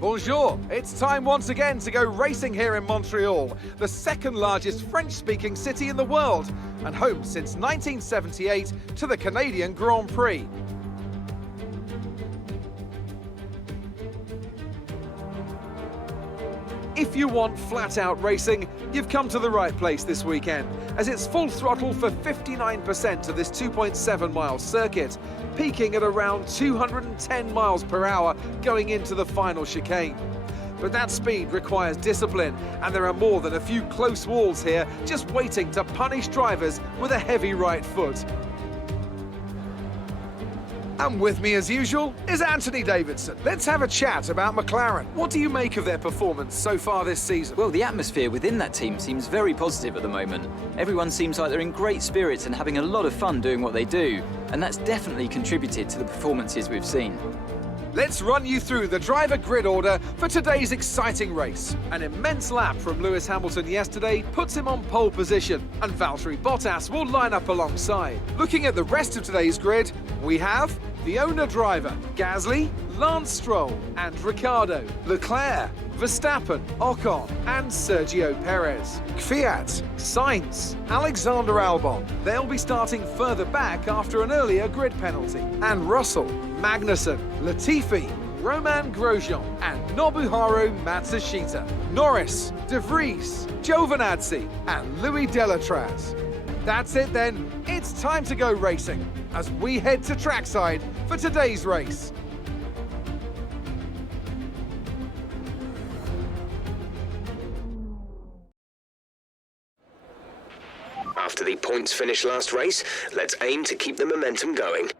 Bonjour! It's time once again to go racing here in Montreal, the second largest French-speaking city in the world, and home since 1978 to the Canadian Grand Prix. If you want flat-out racing, you've come to the right place this weekend, as it's full throttle for 59% of this 2.7-mile circuit, peaking at around 210 miles per hour going into the final chicane. But that speed requires discipline, and there are more than a few close walls here just waiting to punish drivers with a heavy right foot. And with me, as usual, is Anthony Davidson. Let's have a chat about McLaren. What do you make of their performance so far this season? Well, the atmosphere within that team seems very positive at the moment. Everyone seems like they're in great spirits and having a lot of fun doing what they do, and that's definitely contributed to the performances we've seen. Let's run you through the driver grid order for today's exciting race. An immense lap from Lewis Hamilton yesterday puts him on pole position, and Valtteri Bottas will line up alongside. Looking at the rest of today's grid, we have the owner-driver, Gasly, Lance Stroll and Ricciardo, Leclerc, Verstappen, Ocon and Sergio Perez, Kvyat, Sainz, Alexander Albon. They'll be starting further back after an earlier grid penalty. And Russell, Magnussen, Latifi, Romain Grosjean and Nobuharu Matsushita, Norris, De Vries, Giovinazzi and Louis Delatraz. That's it then, it's time to go racing as we head to trackside for today's race. After the points finish last race, let's aim to keep the momentum going.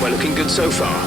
We're looking good so far.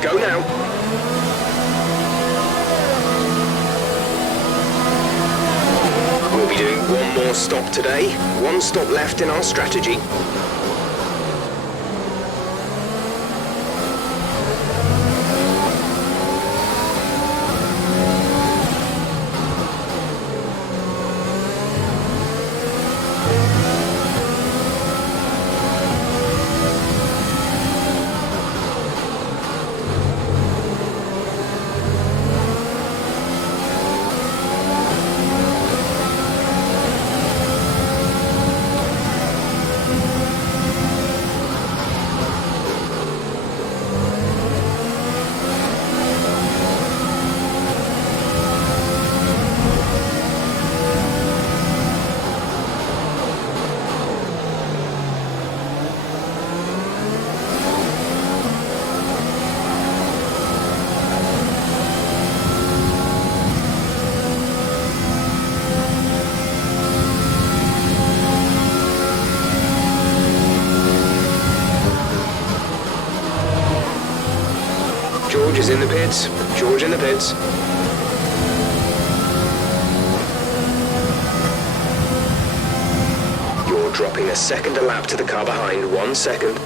Go now. We'll be doing one more stop today. One stop left in our strategy. is in the pits. George in the pits. You're dropping a second a lap to the car behind. 1 second.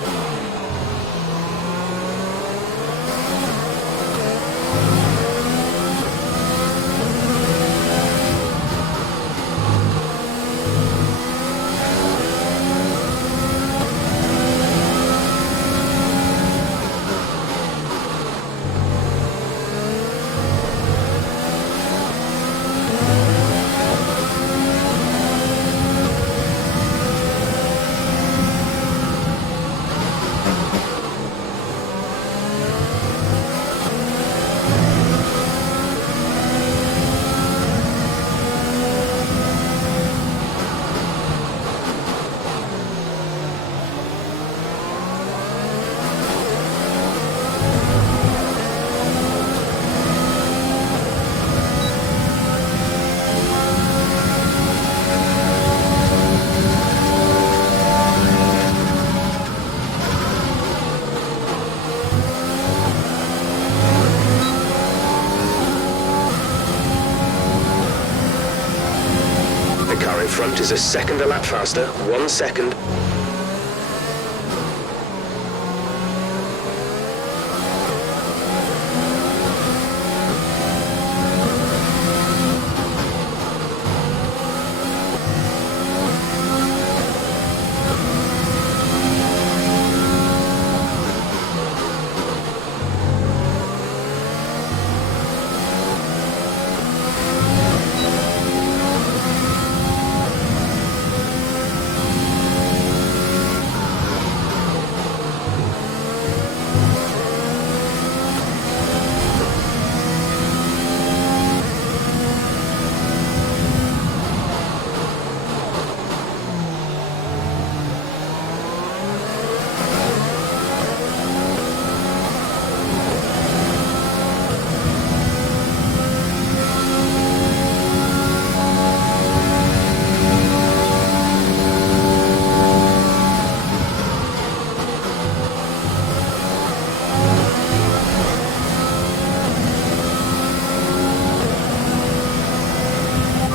The car in front is a second a lap faster. 1 second.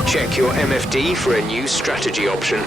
Check your MFD for a new strategy option.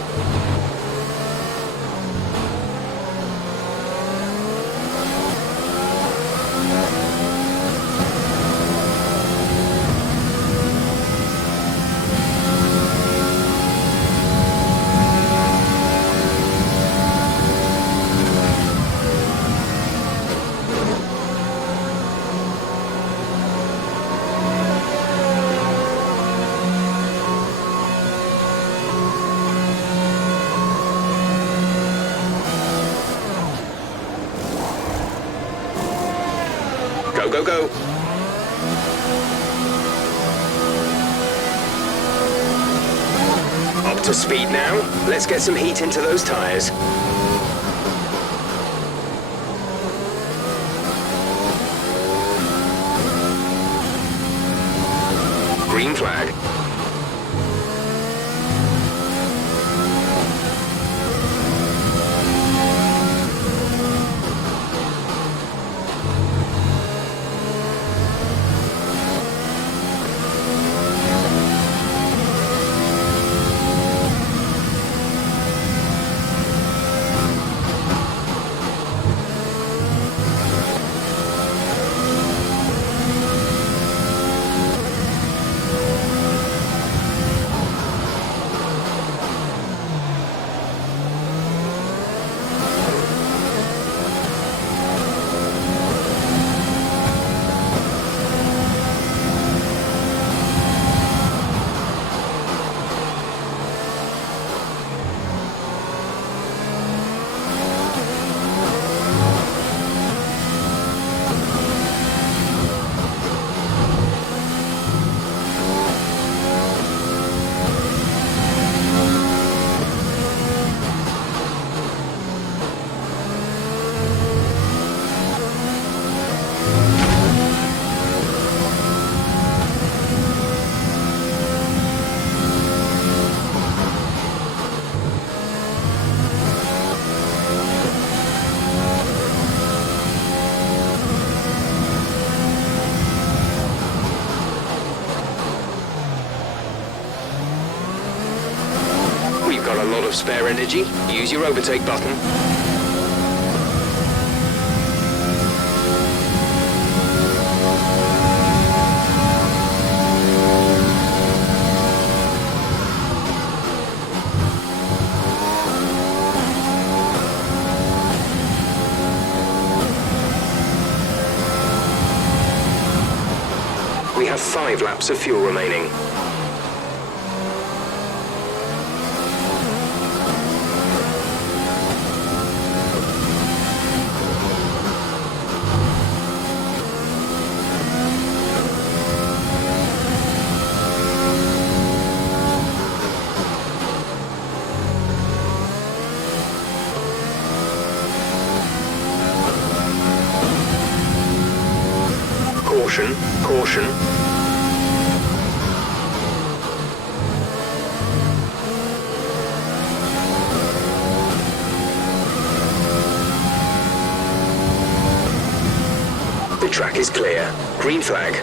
Go, go, go. Up to speed now. Let's get some heat into those tyres. Green flag. a lot of spare energy, use your overtake button. We have 5 laps of fuel remaining. Caution, caution. The track is clear. Green flag.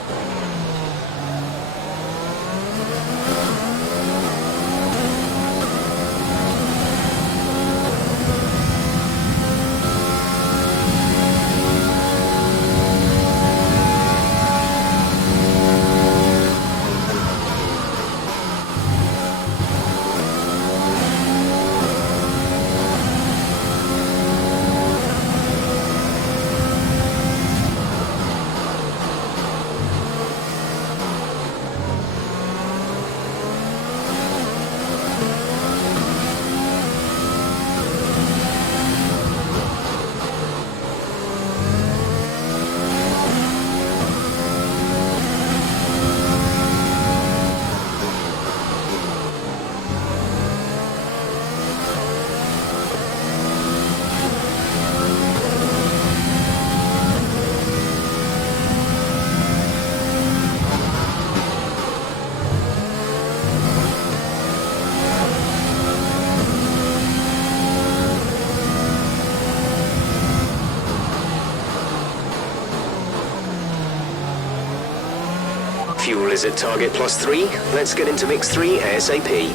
Fuel is at target +3. Let's get into mix 3 ASAP.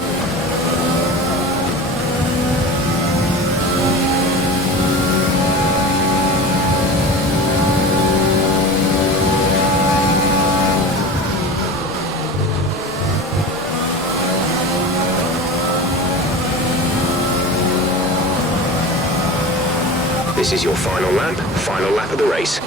This is your final lap of the race.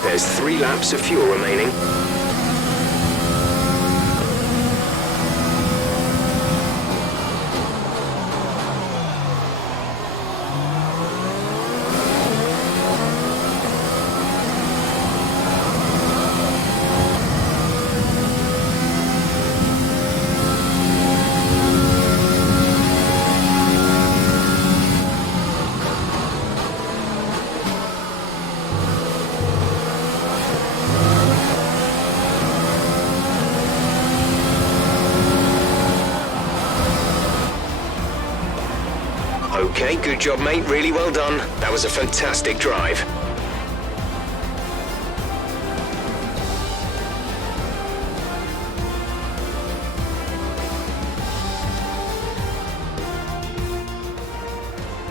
There's 3 laps of fuel remaining. Okay, good job, mate. Really well done. That was a fantastic drive.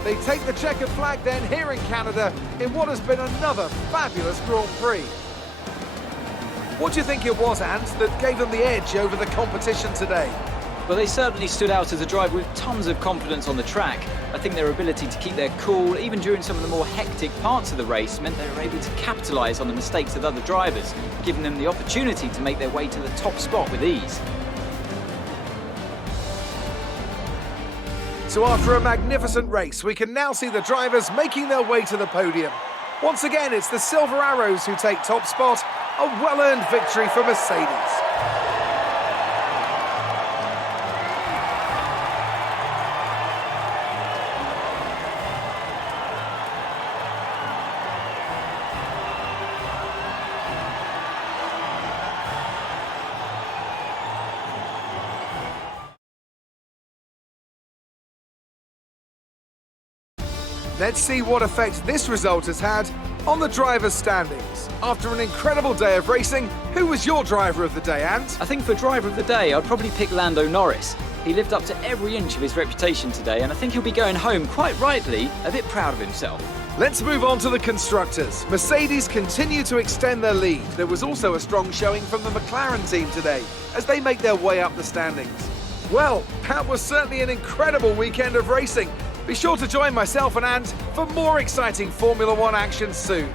They take the checkered flag then here in Canada in what has been another fabulous Grand Prix. What do you think it was, Ant, that gave them the edge over the competition today? Well, they certainly stood out as a drive with tons of confidence on the track. I think their ability to keep their cool, even during some of the more hectic parts of the race, meant they were able to capitalise on the mistakes of other drivers, giving them the opportunity to make their way to the top spot with ease. So after a magnificent race, we can now see the drivers making their way to the podium. Once again, it's the Silver Arrows who take top spot, A well-earned victory for Mercedes. Let's see what effect this result has had on the drivers' standings. After an incredible day of racing, who was your driver of the day, Ant? I think for driver of the day, I'd probably pick Lando Norris. He lived up to every inch of his reputation today, and I think he'll be going home, quite rightly, a bit proud of himself. Let's move on to the constructors. Mercedes continue to extend their lead. There was also a strong showing from the McLaren team today, as they make their way up the standings. Well, that was certainly an incredible weekend of racing. Be sure to join myself and Ant for more exciting Formula One action soon.